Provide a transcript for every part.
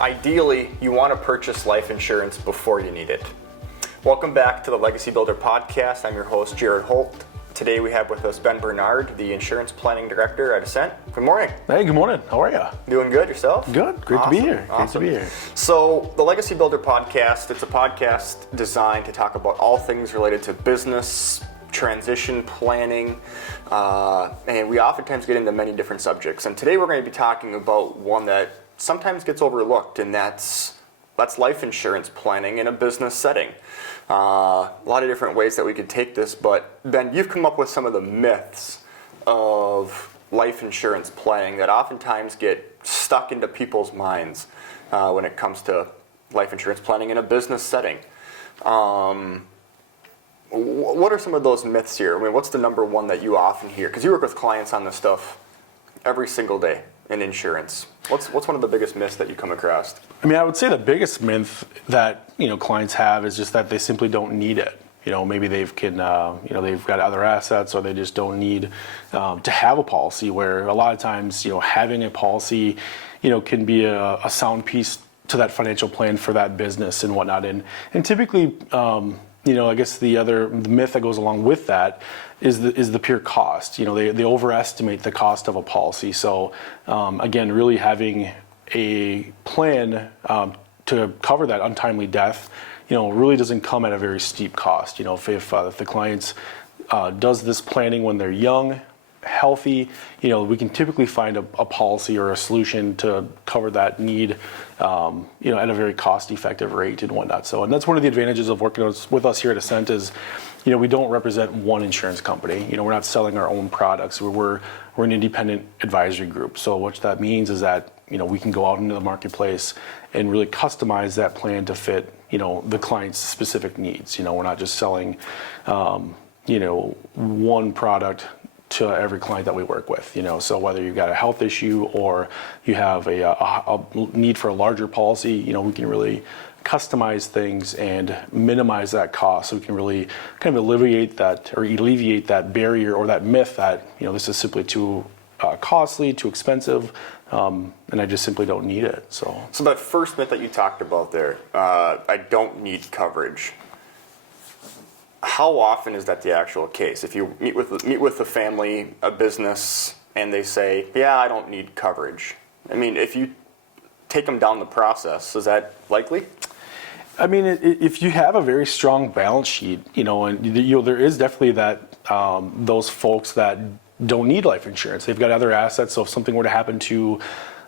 Ideally, you want to purchase life insurance before you need it. Welcome back to the Legacy Builder Podcast. I'm your host, Jared Holt. Today we have with us Ben Bernard, the Insurance Planning Director at Ascent. Good morning. Hey, good morning. How are you? Doing good, yourself? Good. Great to be here. Great to be here. So, the Legacy Builder Podcast, it's a podcast designed to talk about all things related to business, transition planning, and we oftentimes get into many different subjects. And today we're going to be talking about one that sometimes gets overlooked, and that's life insurance planning in a business setting. A lot of different ways that we could take this, but Ben, you've come up with some of the myths of life insurance planning that oftentimes get stuck into people's minds when it comes to life insurance planning in a business setting. What are some of those myths here? I mean, what's the number one that you often hear? Because you work with clients on this stuff every single day in insurance. What's one of the biggest myths that you come across? I mean, I would say the biggest myth that clients have is just that they simply don't need it. Maybe they've got other assets, or they just don't need to have a policy. Where a lot of times, having a policy, can be a sound piece to that financial plan for that business and whatnot. And typically, I guess the myth that goes along with that is the pure cost. They overestimate the cost of a policy. So again, really having a plan to cover that untimely death, really doesn't come at a very steep cost. If the client does this planning when they're young, healthy, we can typically find a policy or a solution to cover that need, at a very cost-effective rate and whatnot. And that's one of the advantages of working with us here at Ascent is, we don't represent one insurance company. We're not selling our own products. We're an independent advisory group. So what that means is that, we can go out into the marketplace and really customize that plan to fit, the client's specific needs. We're not just selling, one product to every client that we work with, so whether you've got a health issue or you have a need for a larger policy, we can really customize things and minimize that cost, so we can really kind of alleviate that barrier or that myth that this is simply too costly, too expensive, and I just simply don't need it. So that first myth that you talked about there, I don't need coverage. How often is that the actual case? If you meet with a family, a business, and they say, "Yeah, I don't need coverage." I mean, if you take them down the process, is that likely? I mean, if you have a very strong balance sheet, and there is definitely that those folks that don't need life insurance. They've got other assets, so if something were to happen to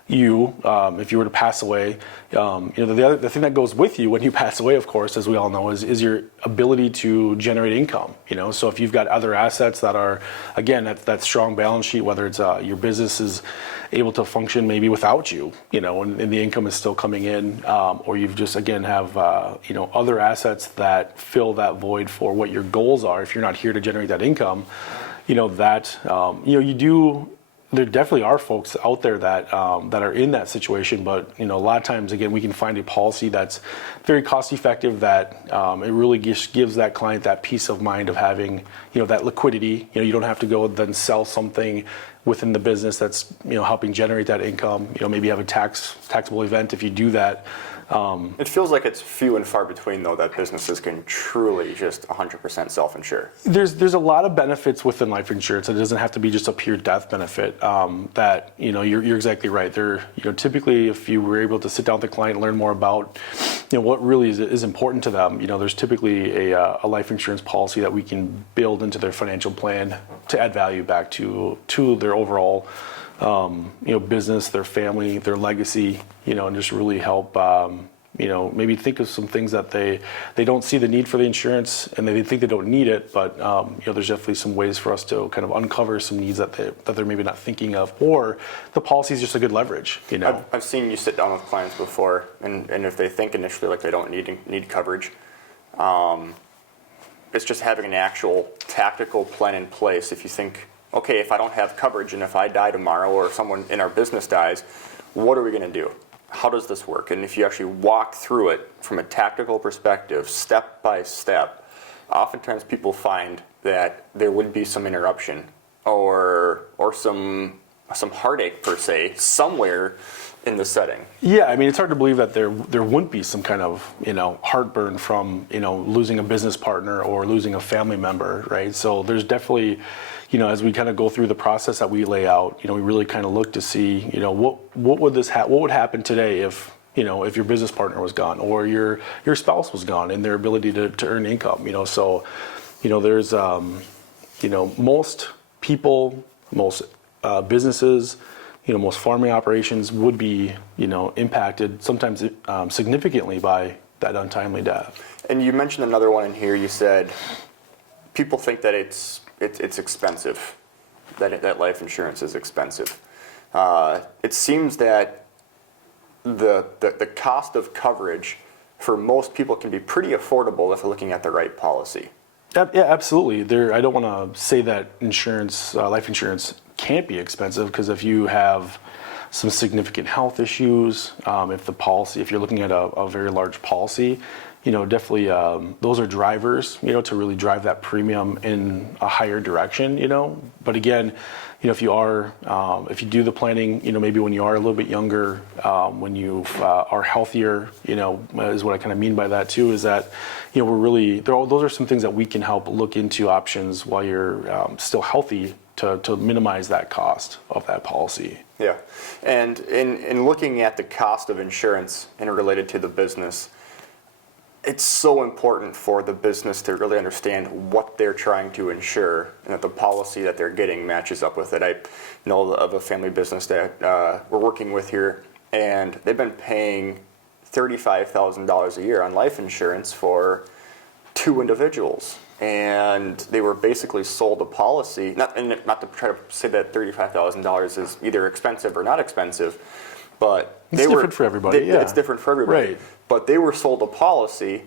you, if you were to pass away, the thing that goes with you when you pass away, of course, as we all know, is your ability to generate income. So if you've got other assets that are, again, that strong balance sheet, whether it's your business is able to function maybe without you, and the income is still coming in, or you've just again have other assets that fill that void for what your goals are. If you're not here to generate that income, there definitely are folks out there that are in that situation, but a lot of times, again, we can find a policy that's very cost effective, that it really gives that client that peace of mind of having that liquidity. You don't have to go then sell something within the business that's helping generate that income. Maybe you have a taxable event if you do that. It feels like it's few and far between, though, that businesses can truly just 100% self-insure. There's a lot of benefits within life insurance. It doesn't have to be just a pure death benefit. That you're exactly right. Typically, if you were able to sit down with the client and learn more about what really is important to them, there's typically a life insurance policy that we can build into their financial plan to add value back to their overall business, their family, their legacy, and just really help, maybe think of some things that they don't see the need for the insurance and they think they don't need it, but, there's definitely some ways for us to kind of uncover some needs that they're maybe not thinking of, or the policy is just a good leverage, I've seen you sit down with clients before, and if they think initially like they don't need coverage, it's just having an actual tactical plan in place. If you think, okay, if I don't have coverage and if I die tomorrow or if someone in our business dies, what are we going to do? How does this work? And if you actually walk through it from a tactical perspective, step by step, oftentimes people find that there would be some interruption or some heartache per se somewhere in the setting. Yeah, I mean, it's hard to believe that there wouldn't be some kind of, heartburn from, losing a business partner or losing a family member, right? So there's definitely, as we kind of go through the process that we lay out, we really kind of look to see, what would happen today if, if your business partner was gone or your spouse was gone and their ability to earn income, so, there's, most people, most businesses, most farming operations would be, impacted sometimes significantly by that untimely death. And you mentioned another one in here. You said people think that it's expensive, that life insurance is expensive. It seems that the cost of coverage for most people can be pretty affordable if they're looking at the right policy. Yeah, absolutely. I don't want to say that life insurance can't be expensive, because if you have some significant health issues, if you're looking at a very large policy, definitely those are drivers, to really drive that premium in a higher direction, But again, if you do the planning, maybe when you are a little bit younger, when you are healthier, is what I kind of mean by that too, is that, those are some things that we can help look into options while you're still healthy to minimize that cost of that policy. Yeah, and in looking at the cost of insurance and related to the business, it's so important for the business to really understand what they're trying to insure and that the policy that they're getting matches up with it. I know of a family business that we're working with here, and they've been paying $35,000 a year on life insurance for 2 individuals. And they were basically sold a policy, not to try to say that $35,000 is either expensive or not expensive, but it's different for everybody. It's different for everybody. Right. But they were sold a policy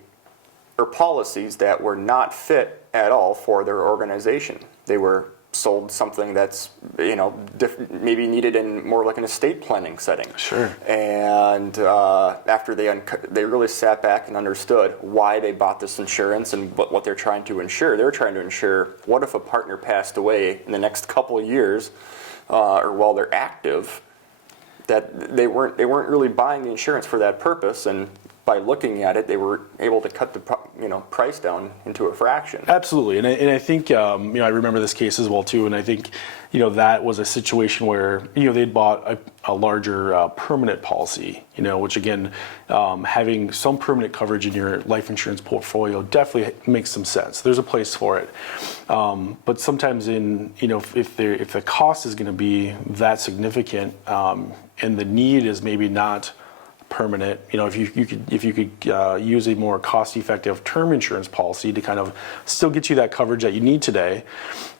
or policies that were not fit at all for their organization. They were sold something that's maybe needed in more like an estate planning setting. Sure. And after they really sat back and understood why they bought this insurance and what they're trying to insure. They're trying to insure, what if a partner passed away in the next couple of years, or while they're active, that they weren't really buying the insurance for that purpose, and by looking at it, they were able to cut the price down into a fraction. Absolutely, and I think I remember this case as well too, and I think that was a situation where they'd bought a larger permanent policy, which again, having some permanent coverage in your life insurance portfolio definitely makes some sense. There's a place for it, but sometimes if the cost is going to be that significant, and the need is maybe not permanent, if you could use a more cost-effective term insurance policy to kind of still get you that coverage that you need today,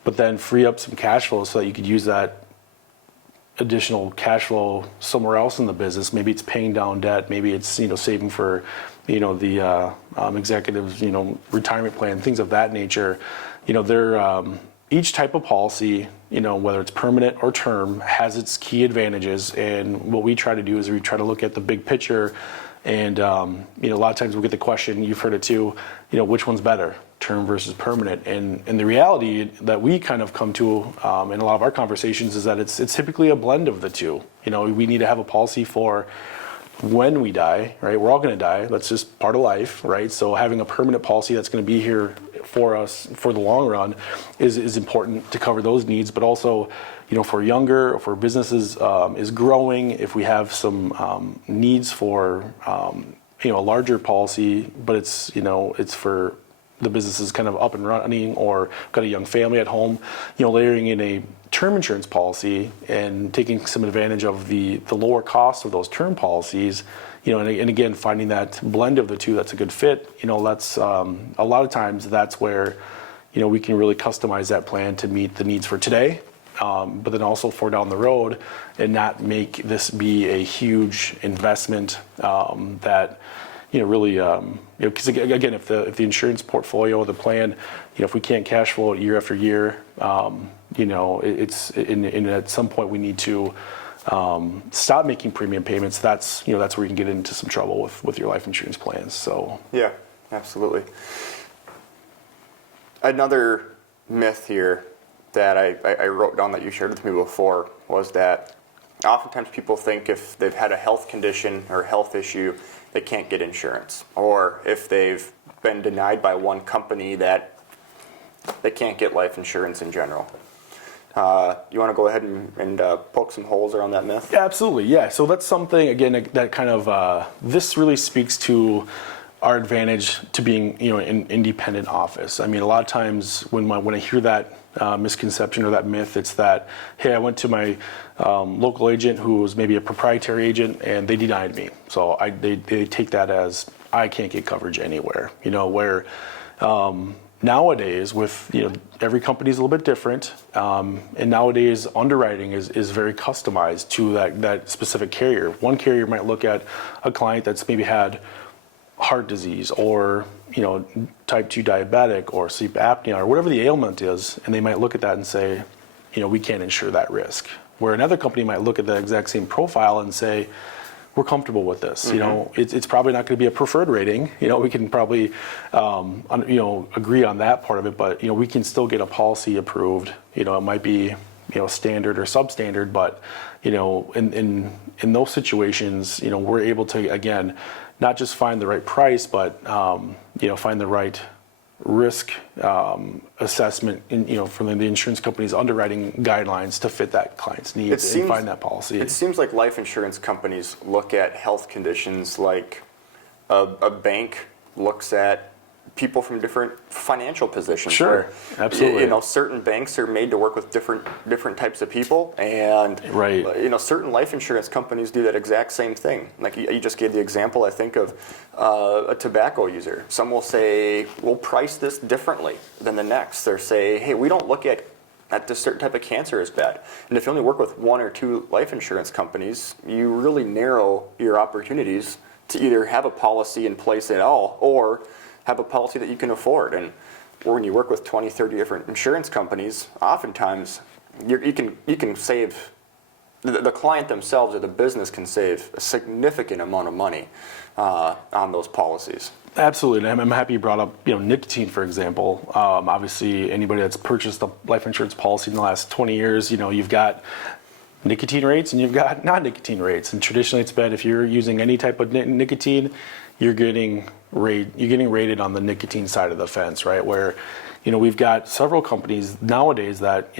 but then free up some cash flow so that you could use that additional cash flow somewhere else in the business. Maybe it's paying down debt, maybe it's saving for the executives retirement plan, things of that nature. They're each type of policy, whether it's permanent or term, has its key advantages. And what we try to do is we try to look at the big picture. And a lot of times we get the question, you've heard it too, which one's better, term versus permanent? And the reality that we kind of come to in a lot of our conversations is that it's typically a blend of the two. We need to have a policy for when we die, right? We're all going to die. That's just part of life, right? So having a permanent policy that's going to be here for us for the long run is important to cover those needs, but also, for younger, for businesses is growing, if we have some needs for, a larger policy, but it's for the business is kind of up and running or got a young family at home, layering in a term insurance policy and taking some advantage of the lower cost of those term policies, and again, finding that blend of the two that's a good fit, that's a lot of times that's where, we can really customize that plan to meet the needs for today, but then also for down the road, and not make this be a huge investment that, really, because again, if the insurance portfolio, the plan, if we can't cash flow it year after year, it's and at some point we need to stop making premium payments. That's where you can get into some trouble with your life insurance plans. So yeah, absolutely. Another myth here that I wrote down that you shared with me before was that oftentimes people think if they've had a health condition or health issue, they can't get insurance. Or if they've been denied by one company, that they can't get life insurance in general. You want to go ahead and poke some holes around that myth? Yeah, absolutely. Yeah. So that's something, again, that kind of, this really speaks to our advantage to being, an independent office. I mean, a lot of times when I hear that misconception or that myth, it's that, hey, I went to my local agent who was maybe a proprietary agent and they denied me. So they take that as I can't get coverage anywhere, where nowadays with, every company is a little bit different. And nowadays underwriting is very customized to that specific carrier. One carrier might look at a client that's maybe had heart disease or type 2 diabetic or sleep apnea or whatever the ailment is, and they might look at that and say, we can't insure that risk. Where another company might look at the exact same profile and say, we're comfortable with this. Mm-hmm. It's probably not going to be a preferred rating. We can probably agree on that part of it, but we can still get a policy approved. It might be standard or substandard, but in those situations, we're able to, again, not just find the right price, but find the right risk assessment from the insurance company's underwriting guidelines to fit that client's needs and find that policy. It seems like life insurance companies look at health conditions like a bank looks at people from different financial positions. Sure, absolutely. Certain banks are made to work with different types of people, and right. Certain life insurance companies do that exact same thing. Like you just gave the example, I think, of a tobacco user. Some will say, we'll price this differently than the next. They'll say, hey, we don't look at this certain type of cancer as bad. And if you only work with one or two life insurance companies, you really narrow your opportunities to either have a policy in place at all or have a policy that you can afford. And when you work with 20, 30 different insurance companies, oftentimes you can save, the client themselves or the business can save a significant amount of money on those policies. Absolutely, and I'm happy you brought up nicotine, for example. Obviously, anybody that's purchased a life insurance policy in the last 20 years, you've got nicotine rates and you've got non-nicotine rates. And traditionally, it's been if you're using any type of nicotine, you're getting rated on the nicotine side of the fence, right? Where, we've got several companies nowadays that,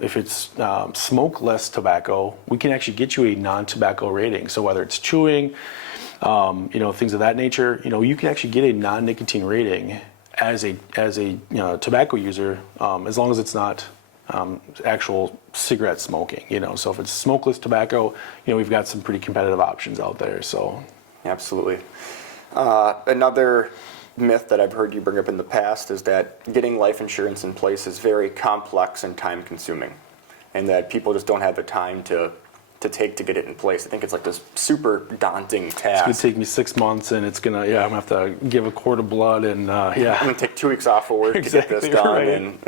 if it's smokeless tobacco, we can actually get you a non-tobacco rating. So whether it's chewing, things of that nature, you can actually get a non-nicotine rating as a tobacco user, as long as it's not actual cigarette smoking. So if it's smokeless tobacco, we've got some pretty competitive options out there. So absolutely. Another myth that I've heard you bring up in the past is that getting life insurance in place is very complex and time consuming, and that people just don't have the time to take to get it in place. I think it's like this super daunting task. It's going to take me 6 months, and it's going to, I'm going to have to give a quart of blood, and I'm going to take 2 weeks off of work exactly, to get this done,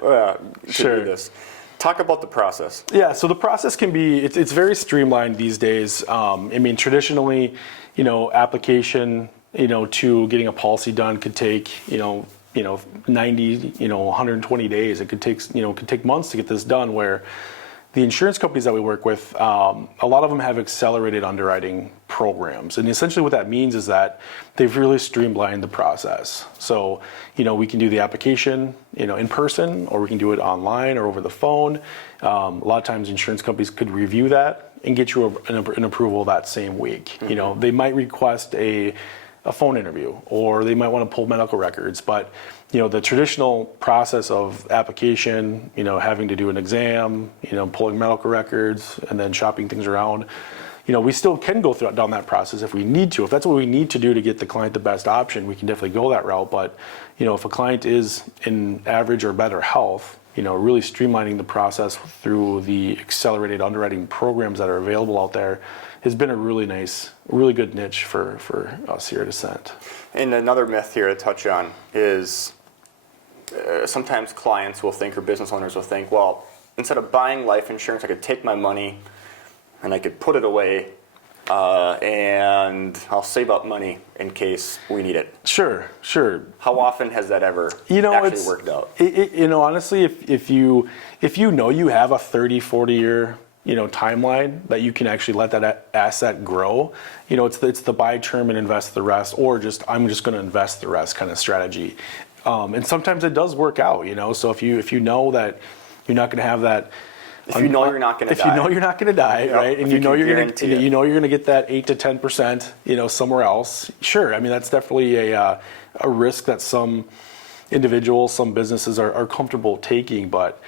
right. To sure. do this. Talk about the process. Yeah, so the process can be, it's very streamlined these days. Traditionally, application, to getting a policy done could take, 90, 120 days. It could take months to get this done, where the insurance companies that we work with, a lot of them have accelerated underwriting programs. And essentially what that means is that they've really streamlined the process. So, we can do the application, in person, or we can do it online or over the phone. A lot of times insurance companies could review that and get you an approval that same week. Mm-hmm. They might request a phone interview, or they might want to pull medical records, but the traditional process of application, having to do an exam, pulling medical records, and then shopping things around, we still can go down that process if we need to. If that's what we need to do to get the client the best option, we can definitely go that route. But if a client is in average or better health, really streamlining the process through the accelerated underwriting programs that are available out there has been a really good niche for us here at Ascent. And another myth here to touch on is sometimes clients will think, or business owners will think, well, instead of buying life insurance, I could take my money and I could put it away and I'll save up money in case we need it. Sure. How often has that ever actually worked out? Honestly, if you know you have a 30, 40 year timeline that you can actually let that asset grow, it's the buy term and invest the rest, or just I'm just going to invest the rest kind of strategy. And sometimes it does work out, So if you know that you're not going to have that. If you know you're not going to die. If you know you're not going to die, Yep. right? And If you know you're going to get that 8 to 10%, somewhere else. Sure. I mean, that's definitely a risk that some individuals, some businesses are comfortable taking. But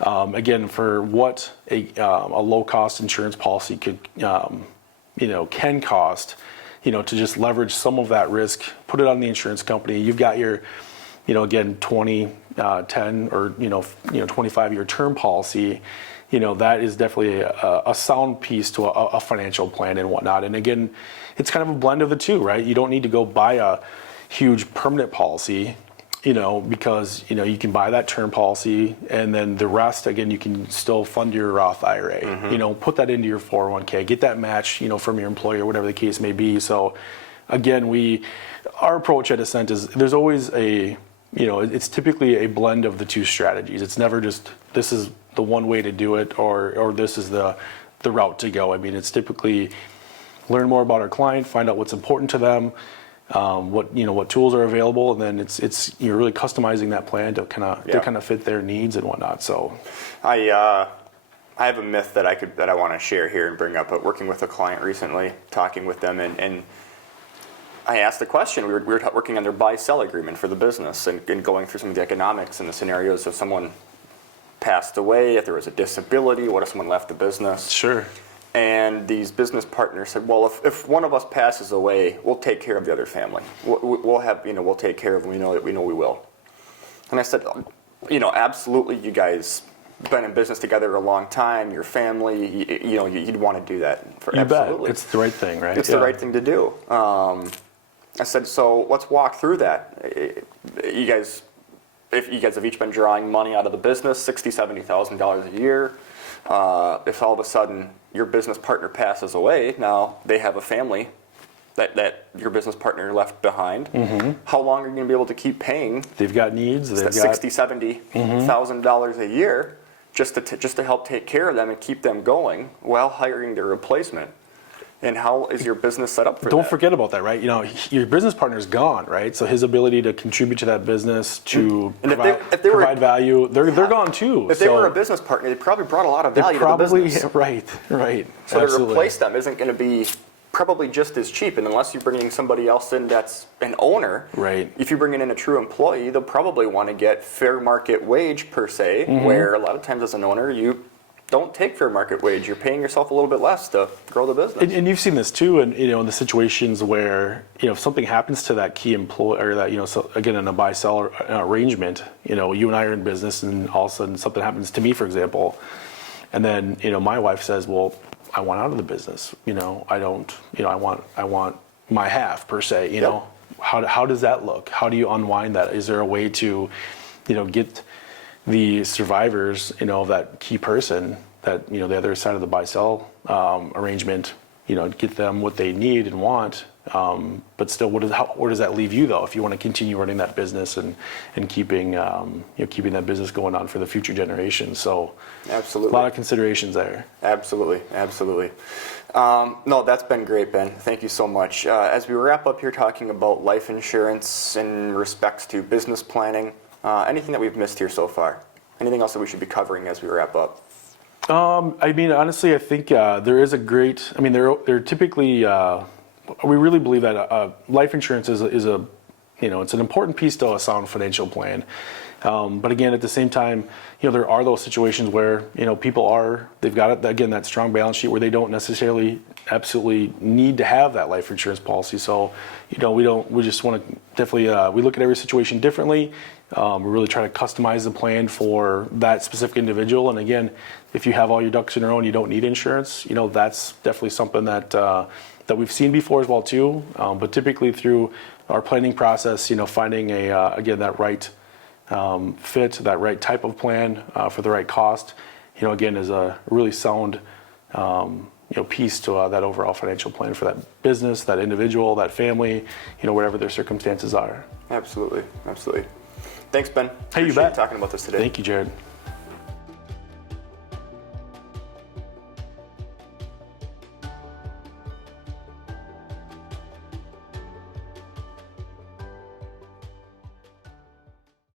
again, for what a low cost insurance policy could, can cost, to just leverage some of that risk, put it on the insurance company. You've got your, again, 20, 10 or 25-year term policy. That is definitely a sound piece to a financial plan and whatnot. And again, it's kind of a blend of the two, right? You don't need to go buy a huge permanent policy, because you can buy that term policy, and then the rest, again, you can still fund your Roth IRA. Mm-hmm. Put that into your 401k, get that match, from your employer, whatever the case may be. So, again, our approach at Ascent is there's always it's typically a blend of the two strategies. It's never just this is the one way to do it, or this is the route to go. I mean, it's typically learn more about our client, find out what's important to them, what tools are available, and then it's you're really customizing that plan to kind of fit their needs and whatnot. So, I have a myth that I want to share here and bring up. But working with a client recently, talking with them, and I asked the question. We were working on their buy-sell agreement for the business, and going through some of the economics and the scenarios of someone passed away, if there was a disability, what if someone left the business? Sure. And these business partners said, well, if one of us passes away, we'll take care of the other family. We'll take care of them. We know we will. And I said, absolutely, you guys been in business together a long time, your family, you'd want to do that. You absolutely. Bet. It's the right thing, right? It's the right thing to do. I said, so let's walk through that. If you guys have each been drawing money out of the business, $60,000, $70,000 a year, if all of a sudden your business partner passes away, now they have a family that your business partner left behind. Mm-hmm. How long are you going to be able to keep paying? They've got needs. They've got $60,000, $70,000 a year just to help take care of them and keep them going while hiring their replacement. And how is your business set up for that? Don't forget about that, right? Your business partner's gone, right? So his ability to contribute to that business, to provide value, they're gone too. If they were a business partner, they probably brought a lot of value to the business. Right. So absolutely. To replace them isn't going to be probably just as cheap, and unless you're bringing somebody else in that's an owner, right? If you're bringing in a true employee, they'll probably want to get fair market wage per se, where a lot of times as an owner, you don't take fair market wage. You're paying yourself a little bit less to grow the business. And you've seen this too, in the situations where if something happens to that key employee, or that so again in a buy-sell arrangement, you and I are in business, and all of a sudden something happens to me, for example, and then my wife says, well, I want out of the business. I don't. I want my half per se. Yep. How does that look? How do you unwind that? Is there a way to, get the survivors, of that key person, that the other side of the buy-sell arrangement, get them what they need and want, but still, where does that leave you though? If you want to continue running that business and keeping that business going on for the future generations, so absolutely, a lot of considerations there. Absolutely. No, that's been great, Ben. Thank you so much. As we wrap up here talking about life insurance in respects to business planning. Anything that we've missed here so far? Anything else that we should be covering as we wrap up? Honestly, I think there is a great. They're typically. We really believe that life insurance is a, it's an important piece to a sound financial plan. But again, at the same time, there are those situations where they've got that strong balance sheet where they don't necessarily absolutely need to have that life insurance policy. So, we just want to definitely we look at every situation differently. We really try to customize the plan for that specific individual. And again, if you have all your ducks in a row and you don't need insurance, that's definitely something that we've seen before as well too. But typically through our planning process, finding that right fit, that right type of plan for the right cost, again, is a really sound piece to that overall financial plan for that business, that individual, that family, whatever their circumstances are. Absolutely. Thanks, Ben. Hey, you Appreciate bet. talking about this today. Thank you, Jared.